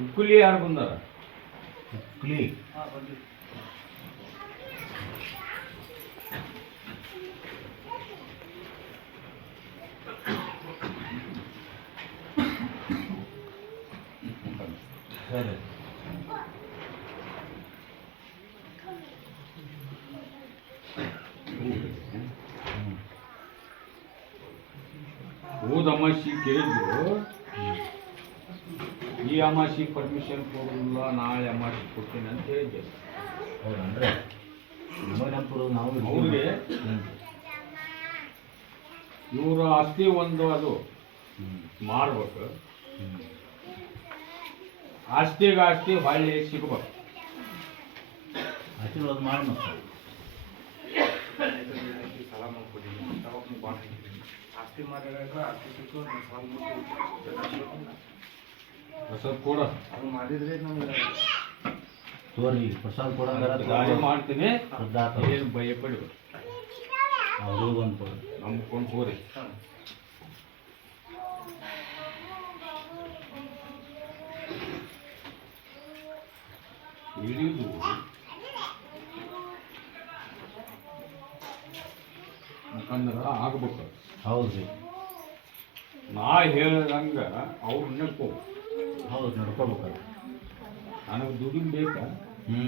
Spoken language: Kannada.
ఉక్కులి అనుకుందారా? ఉక్కులి. ಸರಿ ಹೋದ ಅಮಾಸಿ ಕೇಳಿದ್ರು. ಈ ಅಮಾಸಿ ಪರ್ಮಿಷನ್ ಕೊಡಲ್ಲ ನಾಳೆ ಅಮಾಸಿ ಕೊಡ್ತೀನಿ ಅಂತ ಹೇಳಿದ್ದೆ ಹೌದಂದ್ರೆ ನಮ್ಮನಪುರ ನಾವು ಅವ್ರಿಗೆ ಇವರ ಆಸ್ತಿ ಒಂದು ಅದು. ಮಾಡ್ಬೇಕು. ಹ್ಮ್. ಆಸ್ತಿಗೆ ಆಸ್ತಿ ಹೊಳ್ಳಿ ಸಿಗ್ಬೇಕು. ಆಶೀರ್ವಾದ ಮಾಡಿ ಮತ್ತೆ ಆಸ್ತಿ ಮಾಡಿದಾಗ ಆಸ್ತಿ ಸಿಕ್ಕು ನಾನು ಸಾಲ ಪ್ರಸಾದ್ ಕೊಡ ಅದು ಮಾಡಿದ್ರೆ ನಮ್ಗೆ ತೋರಿ. ಪ್ರಸಾದ ಕೊಡಂಗಾರ ಗಾಡಿ ಮಾಡ್ತೀನಿ ಏನು ಭಯಪಡಿ ಅವರು ಒಂದು ಕೊಡು ನಂಬ್ಕೊಂಡು ಹೋರಿ ಹಿಡಿದು ಯಾಕಂದ್ರೆ ಆಗ್ಬೇಕು. ಹೌದು ನಾ ಹೇಳ್ದಂಗೆ ಅವ್ರು ನಡ್ಕೋ ಹೌದು ನಡ್ಕೋಬೇಕು ನನಗೆ ದುಡ್ಡು ಬೇಕಾ? ಹ್ಞೂ